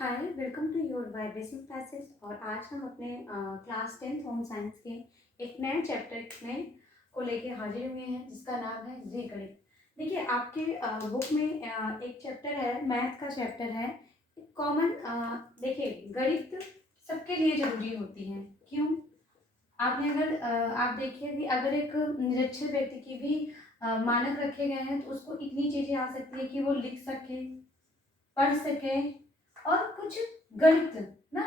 Hi, welcome to your vibration classes. और आज हम अपने क्लास 10th होम साइंस के एक नए चैप्टर में को लेके हाजिर हुए हैं जिसका नाम है गणित। देखिए, आपके बुक में एक चैप्टर है, मैथ का चैप्टर है कॉमन। देखिए, गणित सबके लिए जरूरी होती है। क्यों? आपने अगर आप देखिए कि अगर एक निरक्षर व्यक्ति की भी मानक रखे गए हैं तो उसको इतनी चीजें आ सकती है कि वो लिख सके, पढ़ सके और कुछ गणित ना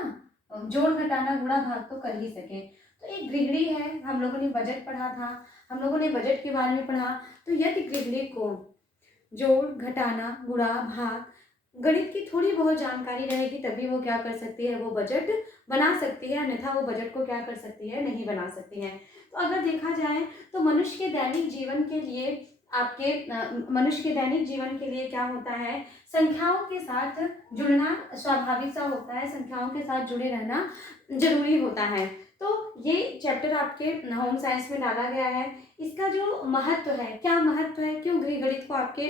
जोड़ घटाना गुणा भाग तो कर ही सके। तो एक गृहिणी है, हम लोगों ने बजट पढ़ा था, हम लोगों ने बजट के बारे में पढ़ा। तो यदि गृहिणी को जोड़ घटाना गुणा भाग गणित की थोड़ी बहुत जानकारी रहेगी तभी वो क्या कर सकती है, वो बजट बना सकती है, अन्यथा वो बजट को क्या कर सकती है, नहीं बना सकती है। तो अगर देखा जाए तो मनुष्य के दैनिक जीवन के लिए मनुष्य के दैनिक जीवन के लिए क्या होता है, संख्याओं के साथ जुड़ना स्वाभाविक सा होता है, संख्याओं के साथ जुड़े रहना जरूरी होता है। तो ये चैप्टर आपके होम साइंस में डाला गया है। इसका जो महत्व है, क्या महत्व है, क्यों गणित को आपके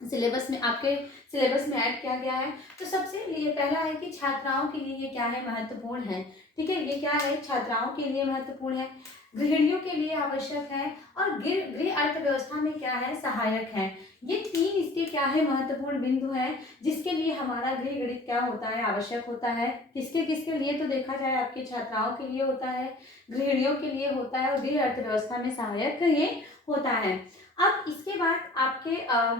सिलेबस में ऐड किया गया है। तो सबसे लिए पहला है कि छात्राओं के लिए ये क्या है, महत्वपूर्ण है। ठीक है, ये क्या है, छात्राओं के लिए महत्वपूर्ण है, गृहिणियों के लिए आवश्यक है और गृह अर्थव्यवस्था में क्या है, सहायक है। ये तीन इसके क्या है, महत्वपूर्ण बिंदु है जिसके लिए हमारा गृह गणित क्या होता है, आवश्यक होता है। किसके किसके लिए? तो देखा जाए आपकी छात्राओं के लिए होता है, गृहिणियों के लिए होता है और गृह अर्थव्यवस्था में सहायक ये होता है। अब इसके बाद आपके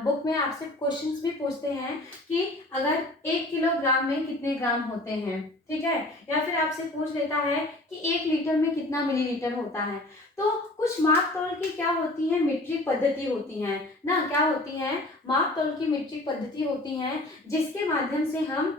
बुक में आपसे क्वेश्चंस भी पूछते हैं कि अगर 1 किलोग्राम में कितने ग्राम होते हैं, ठीक है, या फिर आपसे पूछ लेता है कि 1 लीटर में कितना मिलीलीटर होता है। तो कुछ माप तौल की क्या होती है, मीट्रिक पद्धति होती है ना, क्या होती है, माप तौल की मीट्रिक पद्धति होती है जिसके माध्यम से हम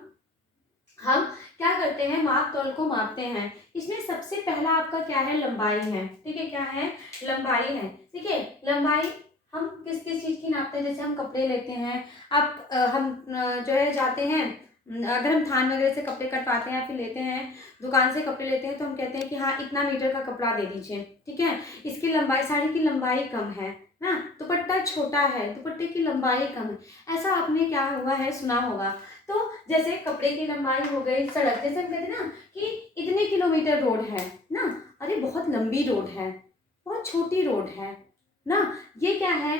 क्या करते हैं, माप तौल को मापते हैं। इसमें सबसे पहला आपका क्या है, लंबाई है। ठीक है, क्या है, लंबाई है। ठीक है, लंबाई हम किस किस चीज की नापते हैं, जैसे हम कपड़े लेते हैं, आप हम जो है जाते हैं, अगर हम थान वगैरह से कपड़े कटवाते हैं या फिर लेते हैं, दुकान से कपड़े लेते हैं, तो हम कहते हैं कि हाँ इतना मीटर का कपड़ा दे दीजिए। ठीक है, इसकी लंबाई, साड़ी की लंबाई कम है ना, दुपट्टा छोटा है, दुपट्टे की लंबाई कम है, ऐसा आपने क्या हुआ है, सुना होगा। तो जैसे कपड़े की लंबाई हो गई, सड़क, जैसे हम कहते हैं ना कि इतने किलोमीटर रोड है ना, अरे बहुत लंबी रोड है, बहुत छोटी रोड है ना, ये क्या है,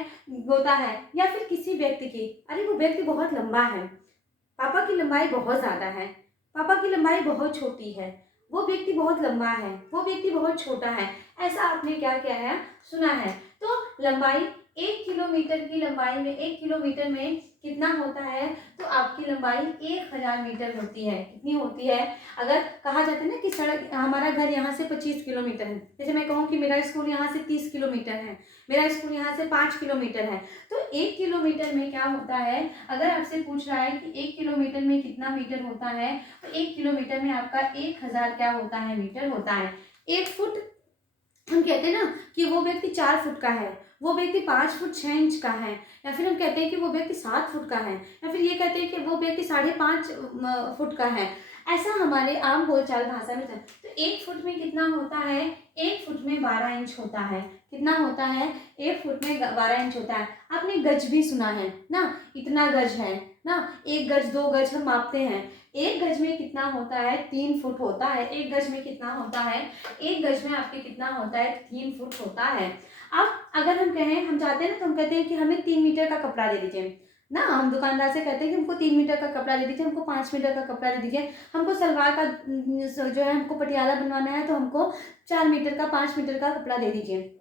होता है। या फिर किसी व्यक्ति की, अरे वो व्यक्ति बहुत लंबा है, पापा की लंबाई बहुत ज्यादा है, पापा की लंबाई बहुत छोटी है, वो व्यक्ति बहुत लंबा है, वो व्यक्ति बहुत छोटा है, ऐसा आपने क्या किया है, सुना है। तो लंबाई, 1 किलोमीटर की लंबाई में, 1 किलोमीटर में कितना होता है, तो आपकी लंबाई 1000 मीटर होती है। कितनी होती है? अगर कहा जाता है ना कि सड़क, हमारा घर यहाँ से 25 किलोमीटर है, जैसे मैं कहूँ कि मेरा स्कूल यहाँ से 30 किलोमीटर है, मेरा स्कूल यहाँ से 5 किलोमीटर है, तो 1 किलोमीटर में क्या होता है, अगर आपसे पूछ रहा है कि 1 किलोमीटर में कितना मीटर होता है, तो 1 किलोमीटर में आपका 1000 क्या होता है, मीटर होता है। 1 फुट, हम कहते हैं ना कि वो व्यक्ति 4 फुट का है, वो व्यक्ति 5 फुट 6 इंच का है, या फिर हम कहते हैं कि वो व्यक्ति 7 फुट का है, या फिर ये कहते हैं कि वो व्यक्ति 5.5 फुट का है। ऐसा हमारे आम बोलचाल भाषा में तो 1 फुट में कितना होता है, 1 फुट में 12 इंच होता है। कितना होता है, 1 फुट में 12 इंच होता है। आपने गज भी सुना है ना, इतना गज है ना, 1 गज 2 गज हम मापते हैं। 1 गज में कितना होता है, 3 फुट होता है। 1 गज में कितना होता है, 1 गज में आपके कितना होता है, 3 फुट होता है। अब अगर हम कहें, हम चाहते हैं ना, तो हम कहते हैं कि हमें 3 मीटर का कपड़ा दे दीजिए ना, हम दुकानदार से कहते हैं कि हमको 3 मीटर का कपड़ा दे दीजिए, हमको 5 मीटर का कपड़ा दे दीजिए, हमको सलवार का जो है हमको पटियाला बनवाना है, तो हमको 4 मीटर का 5 मीटर का कपड़ा दे दीजिए।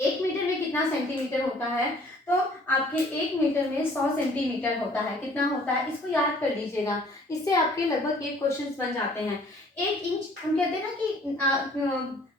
1 मीटर में कितना सेंटीमीटर होता है, तो आपके 1 मीटर में 100 सेंटीमीटर होता है। कितना होता है, इसको याद कर लीजिएगा, इससे आपके लगभग एक क्वेश्चन बन जाते हैं। 1 इंच, हम कहते हैं ना कि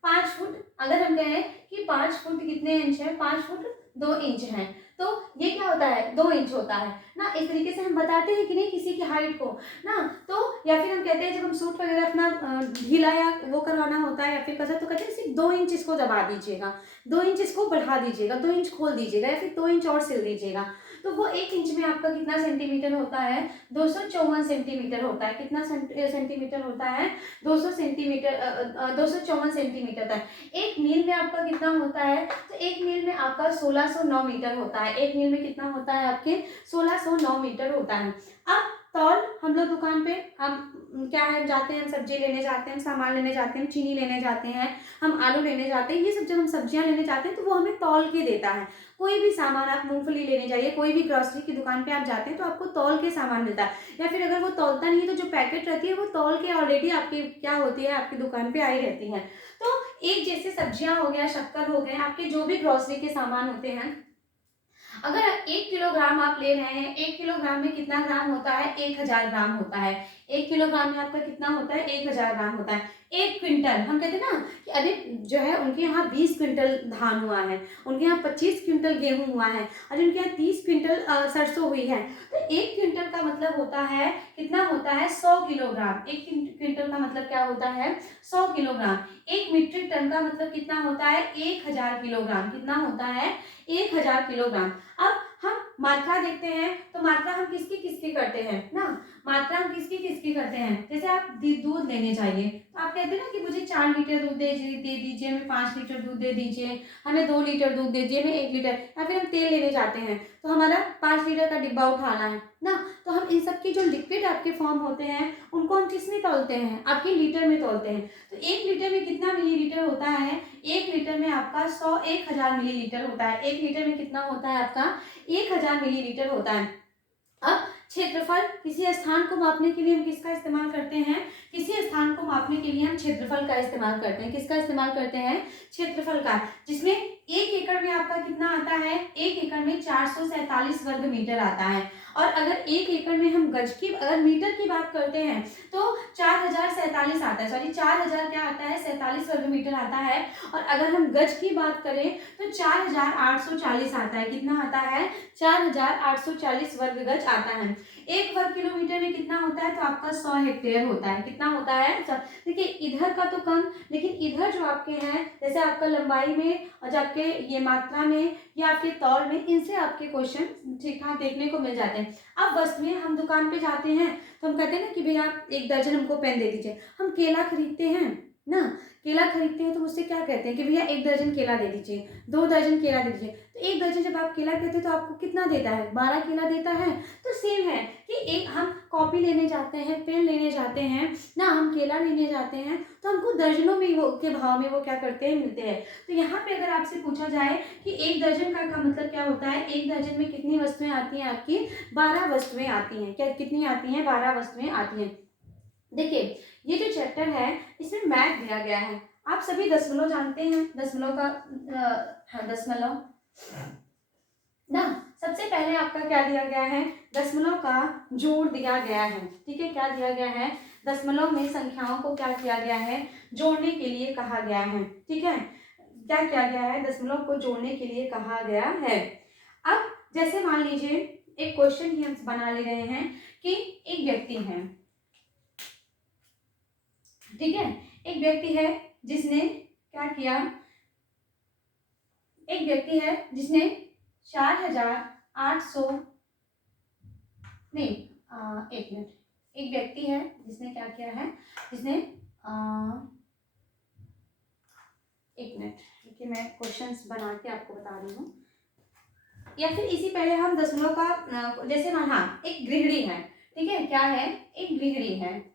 5 फुट, अगर हम कहें कि 5 फुट कितने इंच है, 5 फुट 2 इंच है, तो ये क्या होता है, 2 इंच होता है ना। इस तरीके से हम बताते हैं कि नहीं किसी की हाइट को ना। तो या फिर हम कहते हैं जब हम सूट वगैरह अपना ढीला या वो करवाना होता है या फिर कसर, तो कहते हैं सिर्फ 2 इंच इसको दबा दीजिएगा, 2 इंच इसको बढ़ा दीजिएगा, 2 इंच खोल दीजिएगा, या फिर 2 इंच और सिल दीजिएगा। तो वो 1 इंच में आपका कितना सेंटीमीटर होता है, 254 सेंटीमीटर होता है। कितना सेंटीमीटर होता है, 254 सेंटीमीटर तक। 1 मील में आपका कितना होता है, तो 1 मील में आपका 1609 मीटर होता है। 1 मील में कितना होता है आपके, 1609 मीटर होता है। अब तौल हम लोग दुकान पे हम क्या है जाते हैं, हम सब्जी लेने जाते हैं, हम सामान लेने जाते हैं, हम चीनी लेने जाते हैं, हम आलू लेने जाते हैं, ये सब जब हम सब्जियां लेने जाते हैं तो वो हमें तौल के देता है। कोई भी सामान आप मूंगफली लेने जाइए, कोई भी ग्रोसरी की दुकान पे आप जाते हैं तो आपको तौल के सामान मिलता है, या फिर अगर वो तौलता नहीं है तो जो पैकेट रहती है वो तौल के ऑलरेडी आपकी क्या होती है, आपकी दुकान पे आई रहती है। तो एक जैसे सब्जियां हो गया, शक्कर हो गए, आपके जो भी ग्रोसरी के सामान होते हैं, अगर 1 किलोग्राम आप ले रहे हैं, 1 किलोग्राम में कितना ग्राम होता है, 1000 ग्राम होता है। 1 किलोग्राम में आपका कितना होता है, 1000 ग्राम होता है। 1 क्विंटल, हम कहते हैं ना कि अरे जो है उनके यहाँ 20 क्विंटल धान हुआ है, उनके यहाँ 25 क्विंटल गेहूं हुआ है, और उनके यहाँ 30 क्विंटल सरसों हुई है, तो 1 क्विंटल का मतलब होता है कितना होता है, 100 किलोग्राम। 1 क्विंटल का मतलब क्या होता है, 100 किलोग्राम। 1 मीट्रिक टन का मतलब कितना होता है, 1000 किलोग्राम। कितना होता है, 1000 किलोग्राम। अब हम मात्रा देखते हैं, तो मात्रा हम किसकी किसकी करते हैं ना, मात्रा हम किसकी किसकी करते हैं। जैसे आप दूध लेने जाइए तो आप कहते हैं ना कि मुझे 4 लीटर दूध दे दीजिए, हमें 5 लीटर दूध दे दीजिए, हमें 2 लीटर दूध दे दीजिए, हमें 1 लीटर। या फिर हम तेल लेने जाते हैं तो हमारा 5 लीटर का डिब्बा उठाना है ना, तो हम इन सब की जो लिक्विड आपके फॉर्म होते हैं उनको हम किस में तौलते हैं, आपके लीटर में तौलते हैं। तो 1 लीटर में कितना मिलीलीटर होता है, 1 लीटर में आपका 1000 मिलीलीटर होता है। 1 लीटर में कितना होता है आपका, 1000 मिलीलीटर होता है। अब क्षेत्रफल, किसी स्थान को मापने के लिए हम किसका इस्तेमाल करते हैं, किसी स्थान को मापने के लिए हम क्षेत्रफल का इस्तेमाल करते हैं। किसका इस्तेमाल करते हैं, क्षेत्रफल का, जिसमें 1 एकड़ में आपका कितना आता है, 1 एकड़ में 447 वर्ग मीटर आता है। और अगर 1 एकड़ में हम गज की, अगर मीटर की बात करते हैं तो 4047 आता है, सॉरी 4000 क्या आता है, 47 वर्ग मीटर आता है। और अगर हम गज की बात करें तो 4840 आता है। कितना आता है, 4840 वर्ग गज आता है। 1 वर्ग किलोमीटर में कितना होता है, तो आपका 100 हेक्टेयर होता है। कितना होता है, देखिए इधर का तो कम, लेकिन इधर जो आपके हैं, जैसे आपका लंबाई में और जो आपके ये मात्रा में या आपके तौल में, इनसे आपके क्वेश्चन ठीक ठाक देखने को मिल जाते हैं। अब वस्तुएं, हम दुकान पे जाते हैं तो हम कहते हैं ना कि भैया आप 1 दर्जन हमको पेन दे दीजिए। हम केला खरीदते हैं ना, केला खरीदते हैं तो उससे क्या कहते हैं कि भैया 1 दर्जन केला दे दीजिए, 2 दर्जन केला दे दीजिए। तो 1 दर्जन जब आप केला कहते हैं तो आपको कितना देता है, 12 केला देता है। तो सेम है कि एक हम कॉपी लेने जाते हैं, पेन लेने जाते हैं ना, हम केला लेने जाते हैं तो हमको दर्जनों में वो के भाव में वो क्या करते हैं, मिलते हैं। तो यहाँ पे अगर आपसे पूछा जाए कि 1 दर्जन का मतलब क्या होता है, 1 दर्जन में कितनी वस्तुएं आती हैं आपकी, 12 वस्तुएं आती हैं। क्या कितनी आती हैं, 12 वस्तुएं आती हैं। देखिए ये जो चैप्टर है इसमें मैथ दिया गया है। आप सभी दशमलव जानते हैं, दशमलव का दशमलव ना, सबसे पहले आपका क्या दिया गया है, दशमलव का जोड़ दिया गया है। ठीक है, क्या दिया गया है, दशमलव में संख्याओं को क्या किया गया है, जोड़ने के लिए कहा गया है। ठीक है, क्या किया गया है, दशमलव को जोड़ने के लिए कहा गया है। अब जैसे मान लीजिए एक क्वेश्चन ही हम बना ले रहे हैं कि एक व्यक्ति है, ठीक है, एक व्यक्ति है जिसने क्या किया, एक व्यक्ति है जिसने 4800 नहीं, एक मिनट, एक व्यक्ति है जिसने क्या किया है, जिसने एक मिनट देखिए, मैं क्वेश्चंस बना के आपको बता रही हूँ, या फिर इसी पहले हम दशमलव का जैसे हाँ, एक गृहिणी है, ठीक है, क्या है, एक गृहिणी है,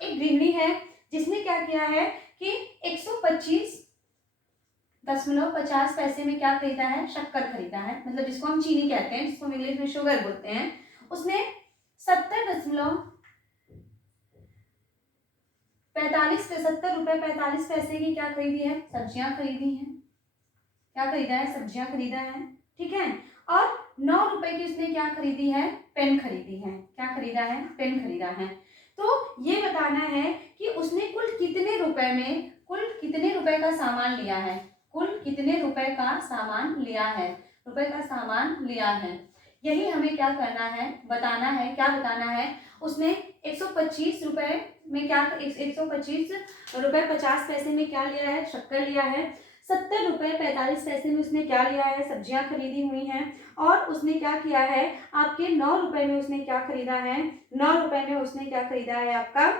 एक गृहिणी है जिसने क्या किया है कि 125.50 पैसे में क्या खरीदा है, शक्कर खरीदा है, मतलब जिसको हम चीनी कहते हैं, जिसको हम इंग्लिश में शुगर बोलते हैं। उसने 70 रुपए 45 पैसे की क्या खरीदी है, सब्जियां खरीदी हैं। क्या खरीदा है, सब्जियां खरीदा है, ठीक है। और 9 रुपए की उसने क्या खरीदी है, पेन खरीदी है। क्या खरीदा है, पेन खरीदा है। तो ये बताना है कि उसने कुल कितने रुपए में, कुल कितने रुपए का सामान लिया है, कुल कितने रुपए का सामान लिया है, रुपए का सामान लिया है। यही हमें क्या करना है, बताना है। क्या बताना है, उसने 125 रुपए में क्या, 125 रुपए 50 पैसे में क्या लिया है, शक्कर लिया है। 70 रुपए 45 पैसे में उसने क्या लिया है, सब्जियां खरीदी हुई हैं। और उसने क्या किया है, आपके 9 रुपए में उसने क्या खरीदा है, 9 रुपए में उसने क्या खरीदा है, आपका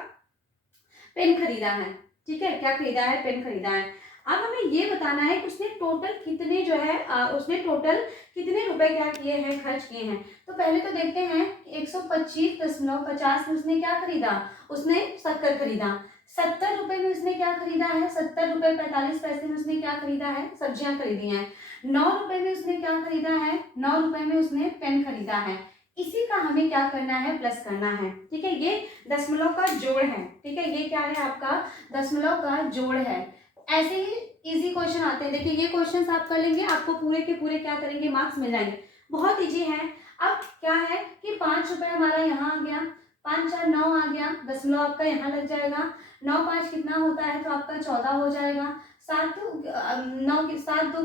पेन खरीदा है। ठीक है, क्या खरीदा है, पेन खरीदा है। अब हमें ये बताना है कि उसने टोटल कितने जो है उसने टोटल कितने रुपए क्या किए हैं, खर्च किए हैं। तो पहले तो देखते हैं 125.50 में उसने क्या खरीदा, उसने शक्कर खरीदा। 70 रुपए में उसने क्या खरीदा है, 70 रुपए 45 पैसे में उसने क्या खरीदा है, सब्जियां खरीदी हैं। 9 रुपए में उसने क्या खरीदा है, 9 रुपए में उसने पेन खरीदा है। इसी का हमें क्या करना है, प्लस करना है। ठीक है, ये दशमलव का जोड़ है। ठीक है, ये क्या है आपका दशमलव का जोड़ है। ऐसे ही इजी क्वेश्चन आते हैं। देखिए ये क्वेश्चन आप कर लेंगे, आपको पूरे के पूरे क्या करेंगे, मार्क्स मिल जाएंगे। बहुत इजी है। अब क्या है कि 5 रुपए हमारा यहाँ आ गया, 5 4 9 आ गया, दशमलव आपका यहाँ लग जाएगा। 9 5 कितना होता है, तो आपका 14 हो जाएगा। 7 2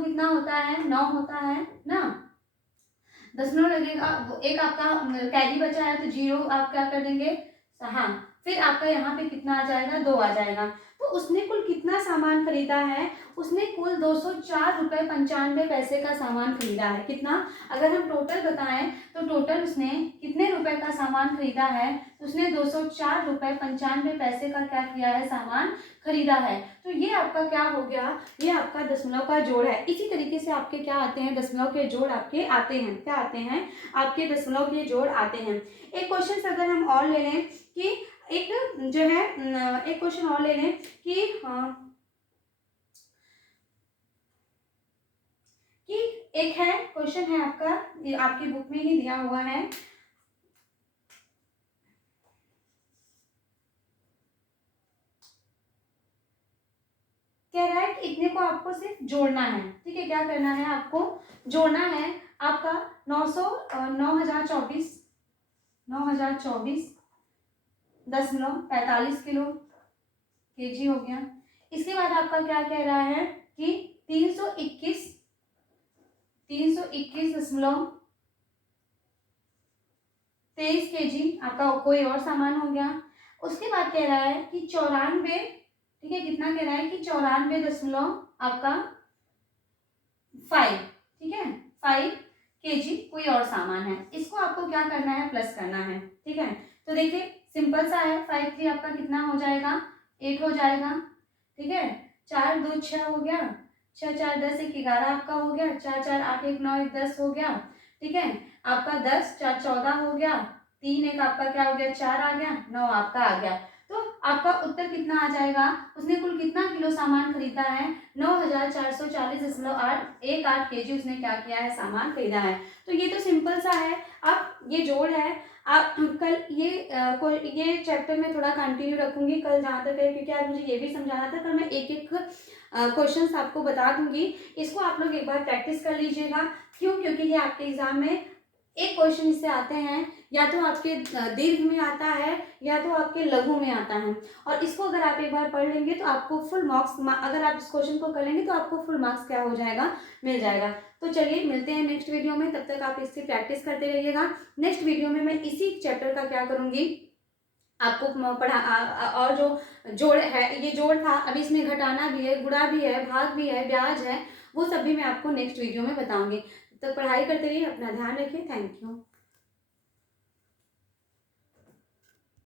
कितना होता है, 9 होता है ना। दशमलव लगेगा, एक आपका कैरी बचा है तो 0 आप क्या कर देंगे, हाँ। फिर आपका यहाँ पे कितना आ जाएगा, 2 आ जाएगा। तो उसने कुल कितना सामान खरीदा है, उसने कुल 204 रुपये 95 पैसे का सामान खरीदा है। कितना, अगर हम टोटल बताएं तो टोटल उसने कितने रुपए का सामान खरीदा है, उसने 204 रुपये 95 पैसे का क्या किया है, सामान खरीदा है। तो ये आपका क्या हो गया, ये आपका दशमलव का जोड़ है। इसी तरीके से आपके क्या आते हैं, दशमलव के जोड़ आपके आते हैं, क्या आते हैं, आपके दशमलव के जोड़ आते हैं। एक क्वेश्चन अगर हम और ले लें कि एक जो है एक क्वेश्चन और ले लें कि कि एक है क्वेश्चन है आपका, ये आपकी बुक में ही दिया हुआ है। कह रहा है कि इतने को आपको सिर्फ जोड़ना है। ठीक है, क्या करना है, आपको जोड़ना है। आपका 9024 किलो केजी हो गया। इसके बाद आपका क्या कह रहा है कि 321.23 केजी आपका कोई और सामान हो गया। उसके बाद कह रहा है कि 94, ठीक है, कितना कह रहा है कि 94 आपका 5, ठीक है, 5 केजी कोई और सामान है। इसको आपको क्या करना है, प्लस करना है। ठीक है, तो देखिए सिंपल सा है। 5 3 आपका कितना हो जाएगा, 8 हो जाएगा। ठीक है, 4 2 6 हो गया, 6 4 10 1 11 आपका हो गया, 4 4 8 1 9 1 10 हो गया। ठीक है, आपका 10 4 14 हो गया, 3 1 आपका क्या हो गया, 4 आ गया, 9 आपका आ गया। तो आपका उत्तर कितना आ जाएगा, उसने कुल कितना किलो सामान खरीदा है, 9440.18 केजी उसने क्या किया है, सामान खरीदा है। तो ये तो सिंपल सा है। अब ये जोड़ है। आप कल ये चैप्टर में थोड़ा कंटिन्यू रखूंगी कल जहाँ तक है, क्योंकि आज मुझे ये भी समझाना था। कल मैं एक एक क्वेश्चंस आपको बता दूंगी। इसको आप लोग एक बार प्रैक्टिस कर लीजिएगा। क्यों, क्योंकि ये आपके एग्जाम में एक क्वेश्चन इससे आते हैं, या तो आपके दीर्घ में आता है या तो आपके लघु में आता है। और इसको अगर आप एक बार पढ़ लेंगे तो आपको फुल मार्क्स, अगर आप इस क्वेश्चन को कर लेंगे तो आपको फुल मार्क्स क्या हो जाएगा, मिल जाएगा। तो चलिए मिलते हैं नेक्स्ट वीडियो में, तब तक आप इसकी प्रैक्टिस करते रहिएगा। नेक्स्ट वीडियो में मैं इसी चैप्टर का क्या करूँगी, आपको पढ़ा और जो जोड़ है, ये जोड़ था, अभी इसमें घटाना भी है, गुणा भी है, भाग भी है, ब्याज है, वो सब भी मैं आपको नेक्स्ट वीडियो में बताऊंगी। तब तक पढ़ाई करते रहिए, अपना ध्यान रखिए। Thank you.